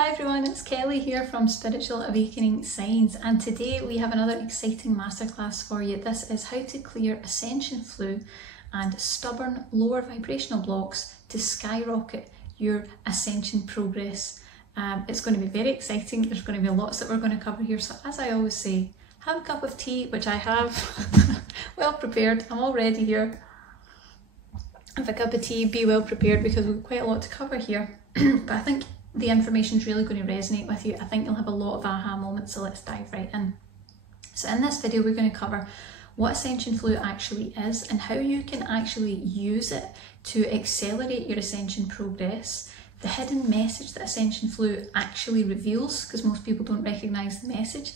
Hi everyone, it's Kelly here from Spiritual Awakening Signs, and today we have another exciting masterclass for you. This is how to clear Ascension Flu and stubborn lower vibrational blocks to skyrocket your ascension progress. It's going to be very exciting. There's going to be lots that we're going to cover here, so as I always say, have a cup of tea, which I have, well prepared. I'm all ready here. Have a cup of tea, be well prepared, because we've quite a lot to cover here. But I think the information is really going to resonate with you. I think you'll have a lot of aha moments, so let's dive right in. So in this video we're going to cover what Ascension Flu actually is and how you can actually use it to accelerate your ascension progress, the hidden message that Ascension Flu actually reveals, because most people don't recognise the message,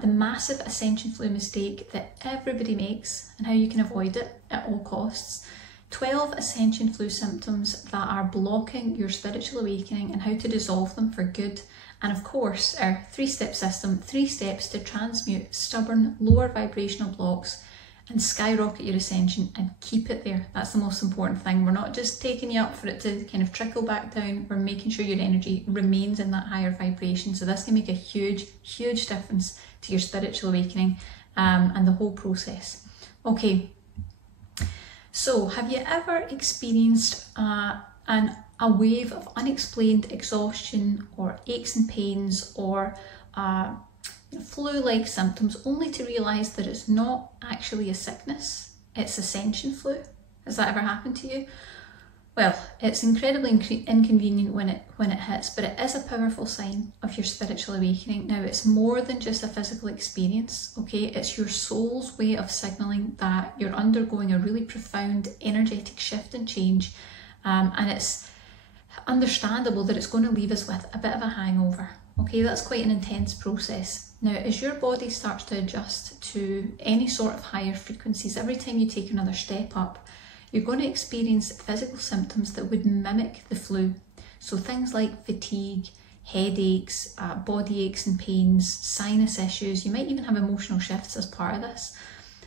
the massive Ascension Flu mistake that everybody makes and how you can avoid it at all costs, 12 Ascension Flu symptoms that are blocking your spiritual awakening and how to dissolve them for good, and of course our 3-step system, 3 steps to transmute stubborn lower vibrational blocks and skyrocket your ascension and keep it there. That's the most important thing. We're not just taking you up for it to kind of trickle back down, we're making sure your energy remains in that higher vibration. So this can make a huge difference to your spiritual awakening and the whole process. Okay. So, have you ever experienced a wave of unexplained exhaustion or aches and pains or flu-like symptoms, only to realise that it's not actually a sickness, it's Ascension Flu? Has that ever happened to you? Well, it's incredibly inconvenient when it hits, but it is a powerful sign of your spiritual awakening. Now, it's more than just a physical experience, okay? It's your soul's way of signalling that you're undergoing a really profound energetic shift and change, and it's understandable that it's going to leave us with a bit of a hangover, okay? That's quite an intense process. Now, as your body starts to adjust to any sort of higher frequencies, every time you take another step up, you're going to experience physical symptoms that would mimic the flu. So things like fatigue, headaches, body aches and pains, sinus issues. You might even have emotional shifts as part of this.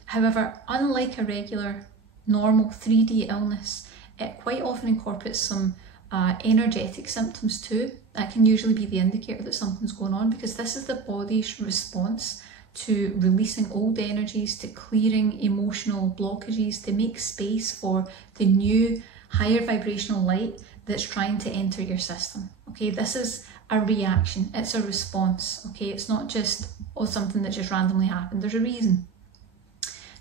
However, unlike a regular, normal 3D illness, it quite often incorporates some energetic symptoms too. That can usually be the indicator that something's going on, because this is the body's response to releasing old energies, to clearing emotional blockages, to make space for the new higher vibrational light that's trying to enter your system. Okay, this is a reaction, it's a response. Okay, it's not just something that just randomly happened, there's a reason.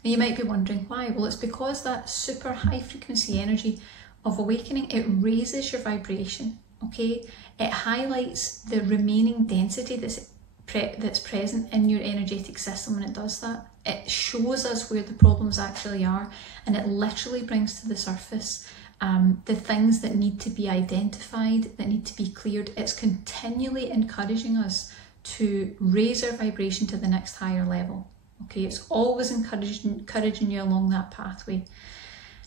Now you might be wondering why. Well, it's because that super high frequency energy of awakening, it raises your vibration. Okay, it highlights the remaining density that's present in your energetic system. When it does that, it shows us where the problems actually are, and it literally brings to the surface the things that need to be identified, that need to be cleared. It's continually encouraging us to raise our vibration to the next higher level. Okay, it's always encouraging you along that pathway.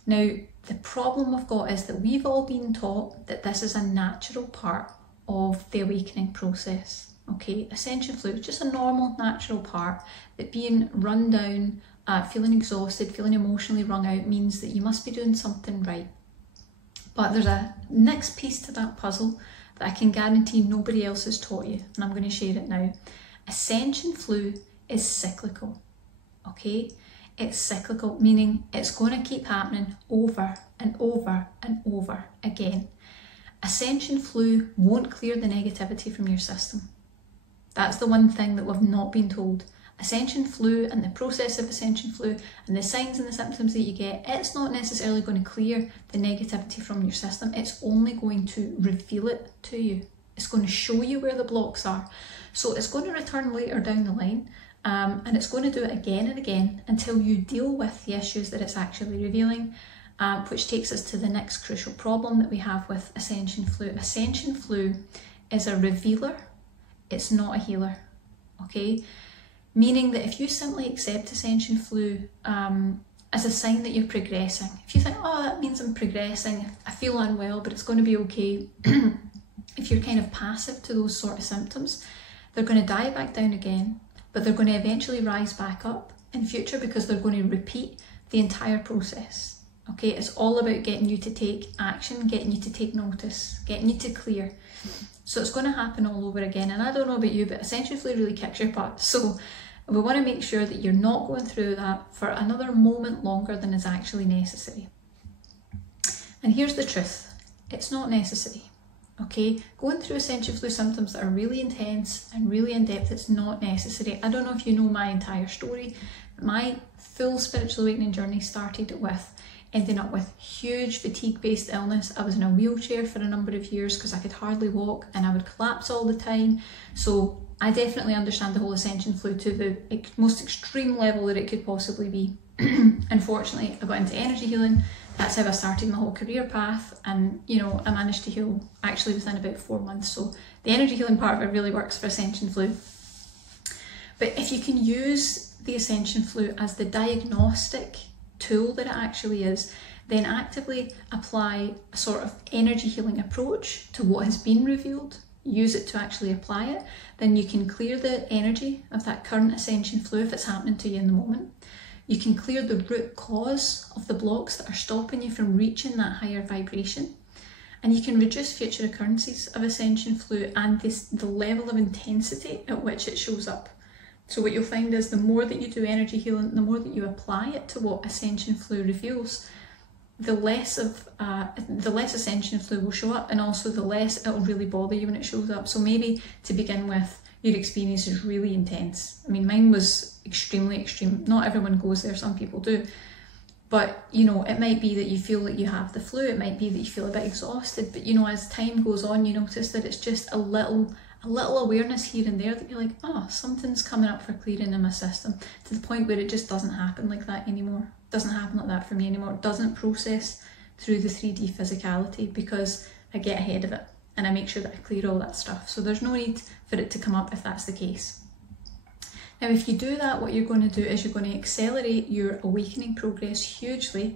Now, the problem we've got is that we've all been taught that this is a natural part of the awakening process. Okay, Ascension Flu, just a normal, natural part, that being run down, feeling exhausted, feeling emotionally wrung out means that you must be doing something right. But there's a next piece to that puzzle that I can guarantee nobody else has taught you, and I'm going to share it now. Ascension Flu is cyclical, okay? It's cyclical, meaning it's going to keep happening over and over and over again. Ascension Flu won't clear the negativity from your system. That's the one thing that we've not been told. Ascension Flu and the process of Ascension Flu and the signs and the symptoms that you get, it's not necessarily going to clear the negativity from your system. It's only going to reveal it to you. It's going to show you where the blocks are. So it's going to return later down the line, and it's going to do it again and again until you deal with the issues that it's actually revealing, which takes us to the next crucial problem that we have with Ascension Flu. Ascension Flu is a revealer. It's not a healer, okay? Meaning that if you simply accept Ascension Flu as a sign that you're progressing, if you think, oh, that means I'm progressing, I feel unwell, but it's going to be okay. If you're kind of passive to those sort of symptoms, they're going to die back down again, but they're going to eventually rise back up in future because they're going to repeat the entire process. Okay, it's all about getting you to take action, getting you to take notice, getting you to clear. So it's going to happen all over again. And I don't know about you, but Ascension Flu really kicks your butt. So we want to make sure that you're not going through that for another moment longer than is actually necessary. And here's the truth, it's not necessary. Okay, going through Ascension Flu symptoms that are really intense and really in-depth, it's not necessary. I don't know if you know my entire story, but my full spiritual awakening journey started with ending up with huge fatigue-based illness. I was in a wheelchair for a number of years because I could hardly walk and I would collapse all the time. So I definitely understand the whole Ascension Flu to the most extreme level that it could possibly be. Unfortunately, I got into energy healing. That's how I started my whole career path, and you know, I managed to heal actually within about 4 months. So the energy healing part of it really works for Ascension Flu. But if you can use the Ascension Flu as the diagnostic tool that it actually is, then actively apply a sort of energy healing approach to what has been revealed, use it to actually apply it, then you can clear the energy of that current Ascension Flu if it's happening to you in the moment. You can clear the root cause of the blocks that are stopping you from reaching that higher vibration. And you can reduce future occurrences of Ascension Flu and the level of intensity at which it shows up. So what you'll find is the more that you do energy healing, the more that you apply it to what Ascension Flu reveals, the less Ascension Flu will show up, and also the less it'll really bother you when it shows up. So maybe to begin with, your experience is really intense. I mean, mine was extremely extreme. Not everyone goes there, some people do. But, you know, it might be that you feel that you have the flu, it might be that you feel a bit exhausted, but you know, as time goes on, you notice that it's just a little awareness here and there that you're like, oh, something's coming up for clearing in my system, to the point where it just doesn't happen like that anymore. It doesn't happen like that for me anymore. It doesn't process through the 3D physicality because I get ahead of it and I make sure that I clear all that stuff. So there's no need for it to come up if that's the case. Now, if you do that, what you're going to do is you're going to accelerate your awakening progress hugely.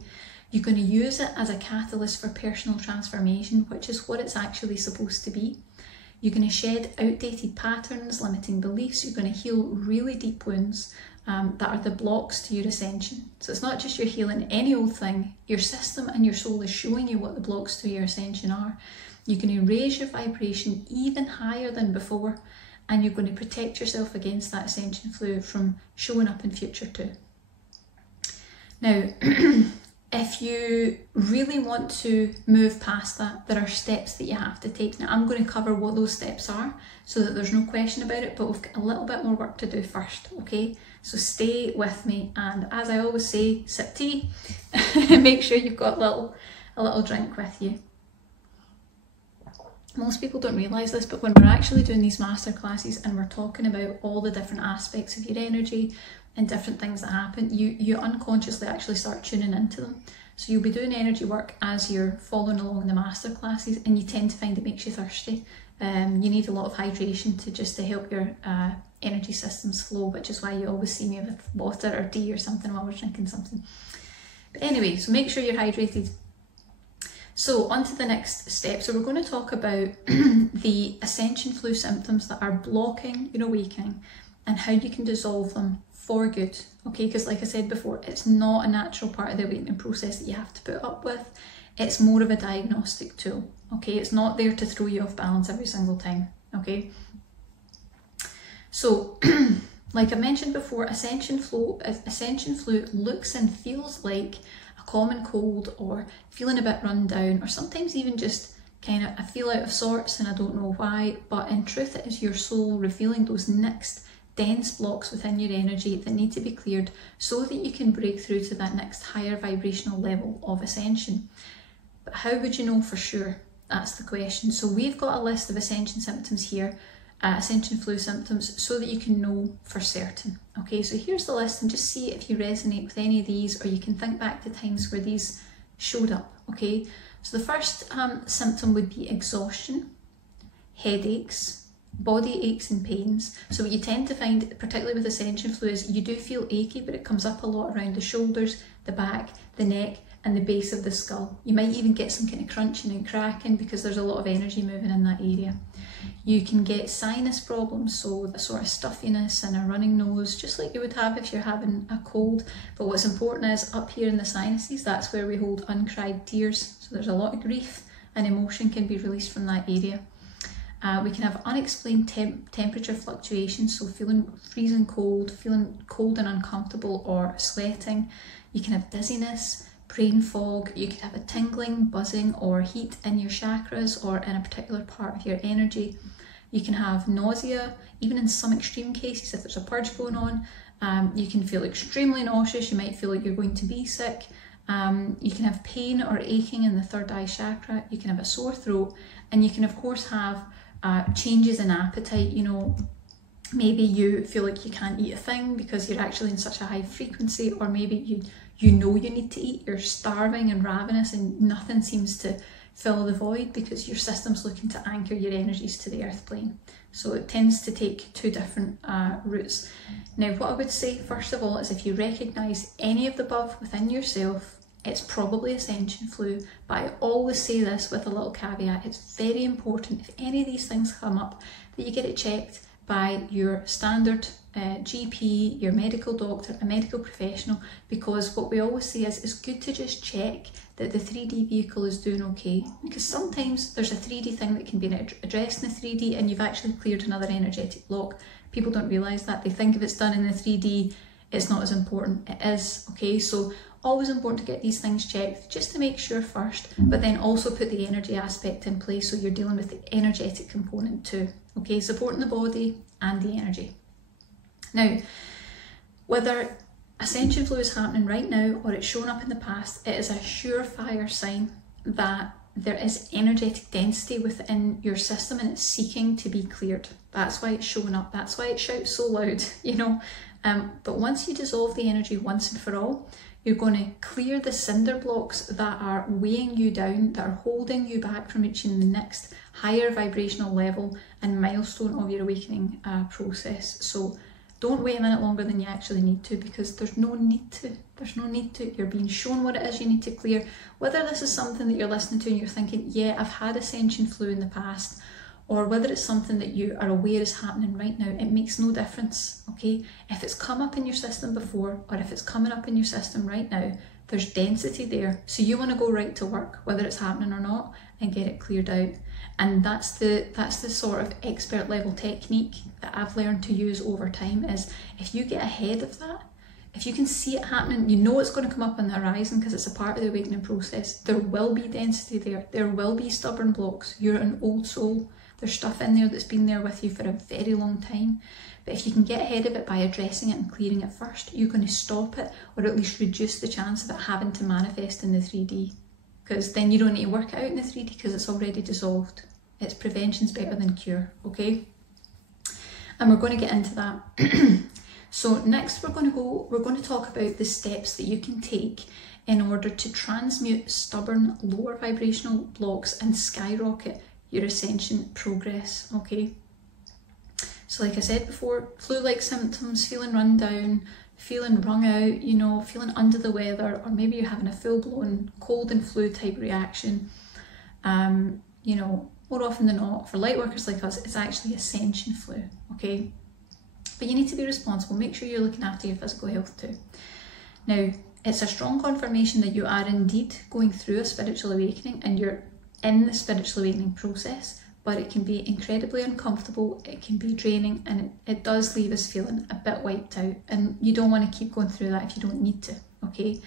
You're going to use it as a catalyst for personal transformation, which is what it's actually supposed to be. You're going to shed outdated patterns, limiting beliefs. You're going to heal really deep wounds that are the blocks to your ascension. So it's not just you're healing any old thing. Your system and your soul is showing you what the blocks to your ascension are. You're going to raise your vibration even higher than before, and you're going to protect yourself against that Ascension Flu from showing up in future too. Now, if you really want to move past that, there are steps that you have to take. Now, I'm going to cover what those steps are so that there's no question about it, but we've got a little bit more work to do first, okay? So stay with me, and as I always say, sip tea. Make sure you've got a little drink with you. Most people don't realise this, but when we're actually doing these masterclasses and we're talking about all the different aspects of your energy and different things that happen, you unconsciously actually start tuning into them. So you'll be doing energy work as you're following along in the masterclasses, and you tend to find it makes you thirsty. You need a lot of hydration to help your energy systems flow, which is why you always see me with water or tea or something while we're drinking something. But anyway, so make sure you're hydrated. So on to the next step. So we're going to talk about the Ascension Flu symptoms that are blocking your awakening and how you can dissolve them for good. Okay, because like I said before, it's not a natural part of the awakening process that you have to put up with. It's more of a diagnostic tool. Okay, it's not there to throw you off balance every single time. Okay, so like I mentioned before, Ascension Flu looks and feels like common cold, or feeling a bit run down, or sometimes even just kind of I feel out of sorts and I don't know why, but in truth it is your soul revealing those next dense blocks within your energy that need to be cleared so that you can break through to that next higher vibrational level of ascension. But how would you know for sure? That's the question. So we've got a list of ascension symptoms here, Ascension Flu symptoms, so that you can know for certain. Okay, so here's the list, and just see if you resonate with any of these, or you can think back to times where these showed up. Okay, so the first symptom would be exhaustion, headaches, body aches and pains. So what you tend to find, particularly with Ascension Flu, is you do feel achy, but it comes up a lot around the shoulders, the back, the neck, and the base of the skull. You might even get some kind of crunching and cracking because there's a lot of energy moving in that area. You can get sinus problems, so a sort of stuffiness and a running nose, just like you would have if you're having a cold. But what's important is up here in the sinuses, that's where we hold uncried tears. So there's a lot of grief and emotion can be released from that area. We can have unexplained temperature fluctuations, so feeling freezing cold, feeling cold and uncomfortable, or sweating. You can have dizziness, brain fog. You could have a tingling, buzzing, or heat in your chakras or in a particular part of your energy. You can have nausea, even in some extreme cases, if there's a purge going on. You can feel extremely nauseous. You might feel like you're going to be sick. You can have pain or aching in the third eye chakra. You can have a sore throat, and you can of course have changes in appetite. You know, maybe you feel like you can't eat a thing because you're actually in such a high frequency, or maybe you know you need to eat, you're starving and ravenous and nothing seems to fill the void because your system's looking to anchor your energies to the earth plane. So it tends to take two different routes. Now, what I would say first of all is if you recognise any of the above within yourself, it's probably Ascension Flu, but I always say this with a little caveat. It's very important, if any of these things come up, that you get it checked by your standard GP, your medical doctor, a medical professional, because what we always say is it's good to just check that the 3D vehicle is doing okay, because sometimes there's a 3D thing that can be addressed in the 3D and you've actually cleared another energetic block. People don't realise that. They think if it's done in the 3D, it's not as important. It is, okay? So always important to get these things checked just to make sure first, but then also put the energy aspect in place so you're dealing with the energetic component too, okay? Supporting the body and the energy. Now, whether Ascension Flu is happening right now or it's shown up in the past, it is a surefire sign that there is energetic density within your system and it's seeking to be cleared. That's why it's showing up. That's why it shouts so loud, you know. But once you dissolve the energy once and for all, you're going to clear the cinder blocks that are weighing you down, that are holding you back from reaching the next higher vibrational level and milestone of your awakening process. So don't wait a minute longer than you actually need to, because there's no need to. There's no need to. You're being shown what it is you need to clear. Whether this is something that you're listening to and you're thinking, yeah, I've had Ascension Flu in the past, or whether it's something that you are aware is happening right now, it makes no difference, okay? If it's come up in your system before, or if it's coming up in your system right now, there's density there. So you want to go right to work, whether it's happening or not, and get it cleared out. And that's the sort of expert level technique that I've learned to use over time, is if you get ahead of that, if you can see it happening, you know it's going to come up on the horizon because it's a part of the awakening process. There will be density there. There will be stubborn blocks. You're an old soul. There's stuff in there that's been there with you for a very long time. But if you can get ahead of it by addressing it and clearing it first, you're going to stop it, or at least reduce the chance of it having to manifest in the 3D. Because then you don't need to work it out in the 3D because it's already dissolved. It's prevention's better than cure, okay? And we're going to get into that. So next we're going to talk about the steps that you can take in order to transmute stubborn lower vibrational blocks and skyrocket your ascension progress, okay? So like I said before, flu-like symptoms, feeling run down, feeling wrung out, you know, feeling under the weather, or maybe you're having a full-blown cold and flu type reaction. You know, more often than not, for light workers like us, it's actually Ascension Flu, okay? But you need to be responsible. Make sure you're looking after your physical health too. Now, it's a strong confirmation that you are indeed going through a spiritual awakening and you're in the spiritual awakening process, but it can be incredibly uncomfortable, it can be draining, and it does leave us feeling a bit wiped out, and you don't want to keep going through that if you don't need to, okay?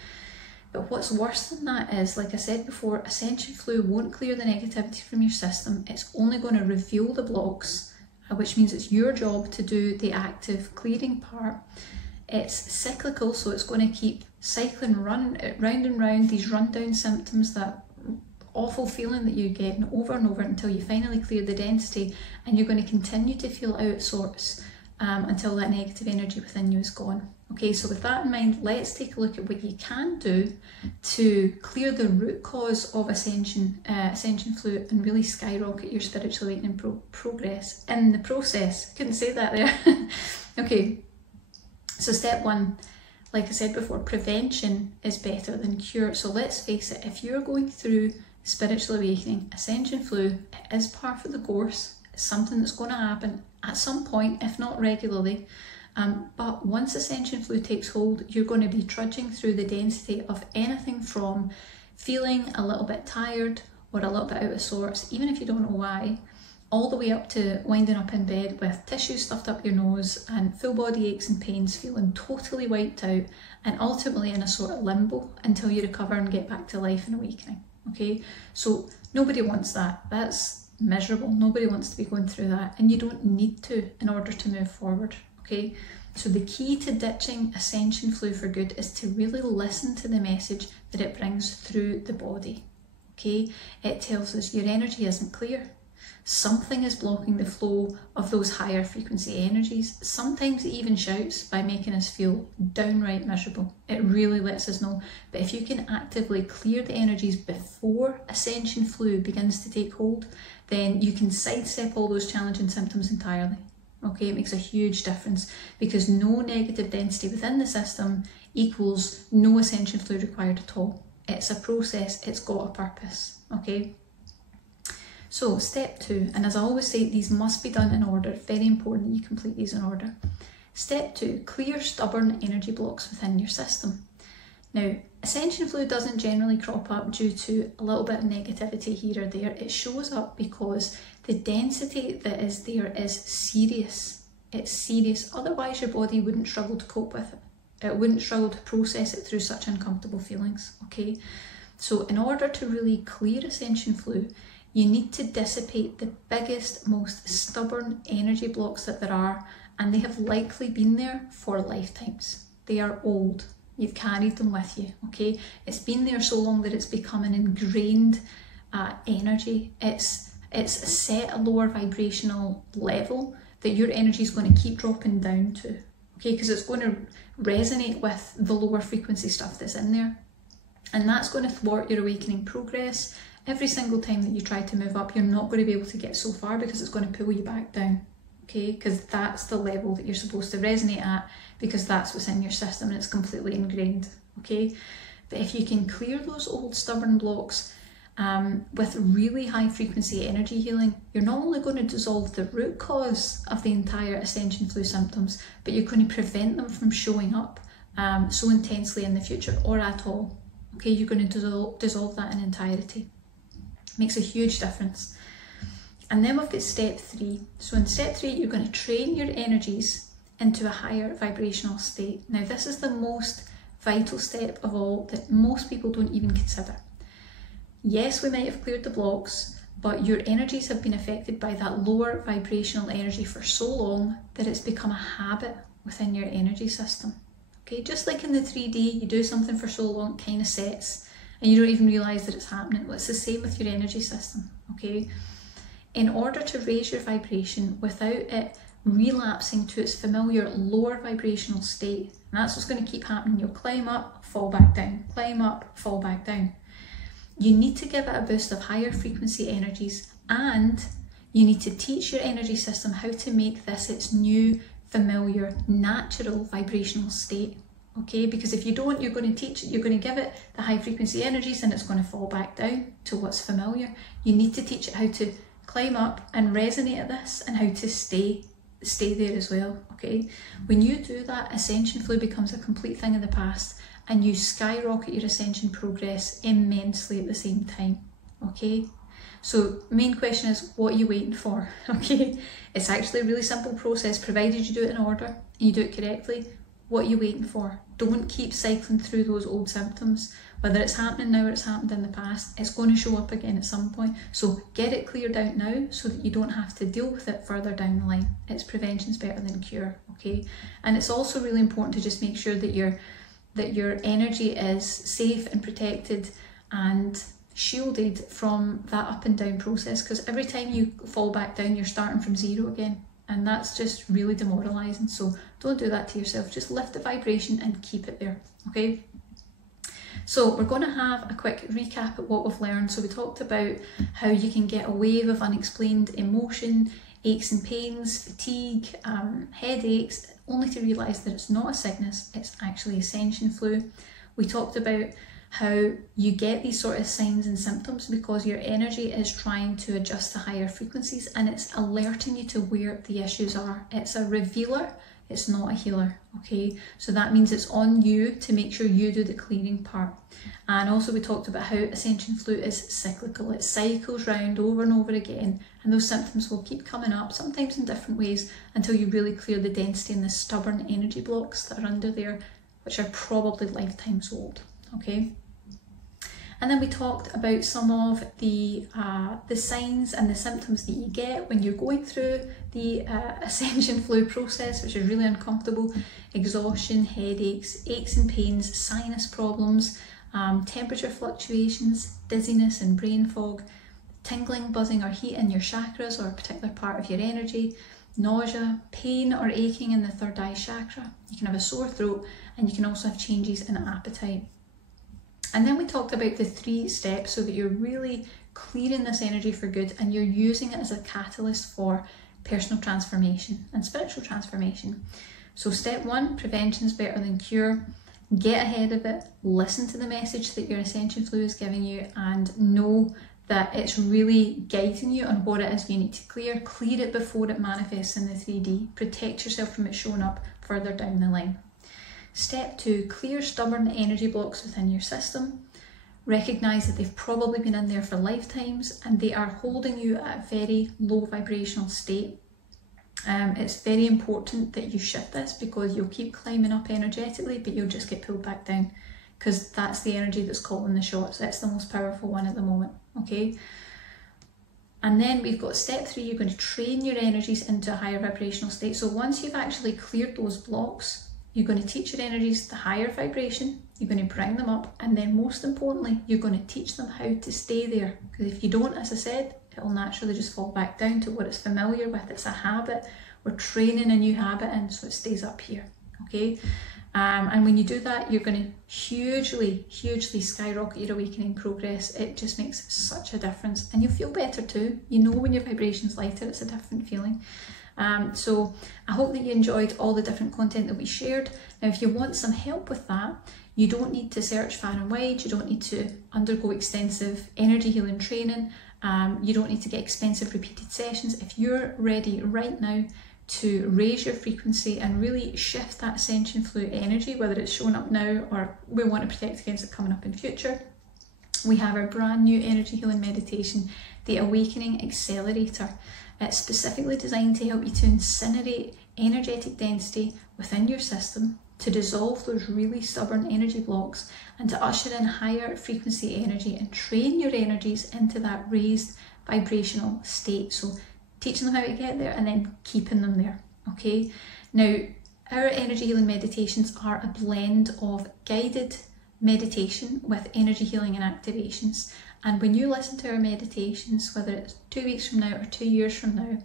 But what's worse than that is, like I said before, Ascension Flu won't clear the negativity from your system. It's only going to reveal the blocks, which means it's your job to do the active clearing part. It's cyclical, so it's going to keep cycling round and round these rundown symptoms, that awful feeling that you're getting over and over until you finally clear the density, and you're going to continue to feel out of sorts until that negative energy within you is gone. Okay, so with that in mind, let's take a look at what you can do to clear the root cause of Ascension Flu and really skyrocket your spiritual awakening progress in the process. Couldn't say that there. Okay, so step one, like I said before, prevention is better than cure. So let's face it, if you're going through spiritual awakening, Ascension Flu, it is part of the course. It's something that's going to happen at some point, if not regularly. But once Ascension Flu takes hold, you're going to be trudging through the density of anything from feeling a little bit tired or a little bit out of sorts, even if you don't know why, all the way up to winding up in bed with tissues stuffed up your nose and full body aches and pains, feeling totally wiped out, and ultimately in a sort of limbo until you recover and get back to life and awakening. Okay, so nobody wants that. That's miserable. Nobody wants to be going through that, and you don't need to in order to move forward. Okay, so the key to ditching Ascension Flu for good is to really listen to the message that it brings through the body. Okay, it tells us your energy isn't clear. Something is blocking the flow of those higher frequency energies. Sometimes it even shouts by making us feel downright miserable. It really lets us know. But if you can actively clear the energies before Ascension Flu begins to take hold, then you can sidestep all those challenging symptoms entirely. Okay, it makes a huge difference, because no negative density within the system equals no Ascension Flu required at all. It's a process, it's got a purpose. Okay. So step 2, and as I always say, these must be done in order. Very important that you complete these in order. Step 2, clear stubborn energy blocks within your system. Now, Ascension Flu doesn't generally crop up due to a little bit of negativity here or there. It shows up because the density that is there is serious. It's serious. Otherwise, your body wouldn't struggle to cope with it. It wouldn't struggle to process it through such uncomfortable feelings. Okay, so in order to really clear Ascension Flu, you need to dissipate the biggest, most stubborn energy blocks that there are, and they have likely been there for lifetimes. They are old. You've carried them with you, okay? It's been there so long that it's become an ingrained energy. It's set a lower vibrational level that your energy is going to keep dropping down to, okay? Because it's going to resonate with the lower frequency stuff that's in there. And that's going to thwart your awakening progress. Every single time that you try to move up, you're not going to be able to get so far because it's going to pull you back down, okay? Because that's the level that you're supposed to resonate at, because that's what's in your system and it's completely ingrained, okay? But if you can clear those old stubborn blocks with really high frequency energy healing, you're not only going to dissolve the root cause of the entire Ascension Flu symptoms, but you're going to prevent them from showing up so intensely in the future or at all, okay? You're going to dissolve that in entirety. Makes a huge difference. And then we've got step 3. So in step 3, you're going to train your energies into a higher vibrational state. Now, this is the most vital step of all that most people don't even consider. Yes, we might have cleared the blocks, but your energies have been affected by that lower vibrational energy for so long that it's become a habit within your energy system. Okay, just like in the 3D, you do something for so long, it kind of sets, and you don't even realise that it's happening. Well, it's the same with your energy system, okay? In order to raise your vibration without it relapsing to its familiar lower vibrational state, and that's what's going to keep happening. You'll climb up, fall back down, climb up, fall back down. You need to give it a boost of higher frequency energies, and you need to teach your energy system how to make this its new, familiar, natural vibrational state. Okay, because if you don't, you're going to give it the high frequency energies and it's going to fall back down to what's familiar. You need to teach it how to climb up and resonate at this, and how to stay there as well. Okay, when you do that, Ascension Flu becomes a complete thing of the past, and you skyrocket your ascension progress immensely at the same time. Okay, so main question is, what are you waiting for? Okay, it's actually a really simple process, provided you do it in order and you do it correctly. What are you waiting for? Don't keep cycling through those old symptoms. Whether it's happening now or it's happened in the past, it's going to show up again at some point. So get it cleared out now so that you don't have to deal with it further down the line. It's prevention's better than cure, okay? And it's also really important to just make sure that your energy is safe and protected and shielded from that up and down process, because every time you fall back down, you're starting from zero again. And that's just really demoralizing. So don't do that to yourself. Just lift the vibration and keep it there, okay? So we're going to have a quick recap of what we've learned. So we talked about how you can get a wave of unexplained emotion, aches and pains, fatigue, headaches, only to realise that it's not a sickness, it's actually Ascension Flu. We talked about how you get these sort of signs and symptoms because your energy is trying to adjust to higher frequencies, and it's alerting you to where the issues are. It's a revealer, It's not a healer, okay? So that means it's on you to make sure you do the clearing part. And also we talked about how Ascension Flu is cyclical. It cycles round over and over again, and those symptoms will keep coming up, sometimes in different ways, until you really clear the density and the stubborn energy blocks that are under there, which are probably lifetimes old, okay? And then we talked about some of the signs and the symptoms that you get when you're going through the Ascension Flu process, which is really uncomfortable: exhaustion, headaches, aches and pains, sinus problems, temperature fluctuations, dizziness and brain fog, tingling, buzzing or heat in your chakras or a particular part of your energy, nausea, pain or aching in the third eye chakra. You can have a sore throat, and you can also have changes in appetite. And then we talked about the 3 steps so that you're really clearing this energy for good, and you're using it as a catalyst for personal transformation and spiritual transformation. So step 1, prevention is better than cure. Get ahead of it, listen to the message that your Ascension Flu is giving you, and know that it's really guiding you on what it is you need to clear. Clear it before it manifests in the 3D. Protect yourself from it showing up further down the line. Step 2, clear stubborn energy blocks within your system. Recognise that they've probably been in there for lifetimes, and they are holding you at a very low vibrational state. It's very important that you shift this, because you'll keep climbing up energetically, but you'll just get pulled back down, because that's the energy that's calling the shots. It's the most powerful one at the moment, okay? And then we've got step 3, you're going to train your energies into a higher vibrational state. So once you've actually cleared those blocks, you're going to teach your energies the higher vibration, you're going to bring them up, and then most importantly, you're going to teach them how to stay there. Because if you don't, as I said, it'll naturally just fall back down to what it's familiar with. It's a habit. We're training a new habit in, so it stays up here, okay? And when you do that, you're going to hugely skyrocket your awakening progress. It just makes such a difference, and you'll feel better too. You know, when your vibration's lighter, it's a different feeling. So I hope that you enjoyed all the different content that we shared. Now, if you want some help with that, you don't need to search far and wide. You don't need to undergo extensive energy healing training. You don't need to get expensive repeated sessions. If you're ready right now to raise your frequency and really shift that Ascension Flu energy, whether it's showing up now or we want to protect against it coming up in future, we have our brand new energy healing meditation, the Awakening Accelerator. It's specifically designed to help you to incinerate energetic density within your system, to dissolve those really stubborn energy blocks, and to usher in higher frequency energy and train your energies into that raised vibrational state. So teaching them how to get there and then keeping them there, okay? Now, our energy healing meditations are a blend of guided meditation with energy healing and activations. And when you listen to our meditations, whether it's 2 weeks from now or 2 years from now,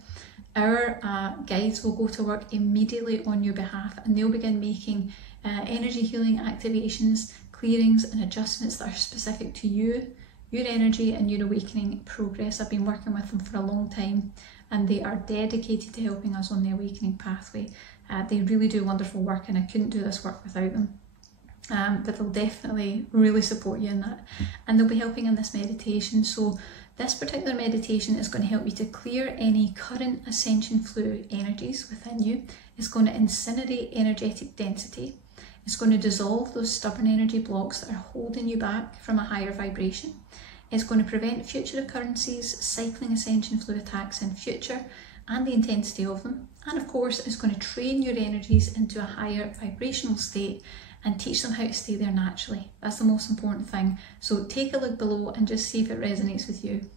our guides will go to work immediately on your behalf, and they'll begin making energy healing activations, clearings and adjustments that are specific to you, your energy and your awakening progress. I've been working with them for a long time, and they are dedicated to helping us on the awakening pathway. They really do wonderful work, and I couldn't do this work without them. But they'll definitely really support you in that, and they'll be helping in this meditation. So this particular meditation is going to help you to clear any current Ascension Flu energies within you. It's going to incinerate energetic density. It's going to dissolve those stubborn energy blocks that are holding you back from a higher vibration. It's going to prevent future occurrences, cycling Ascension Flu attacks in future, and the intensity of them. And of course, it's going to train your energies into a higher vibrational state and teach them how to stay there naturally. That's the most important thing. So take a look below and just see if it resonates with you.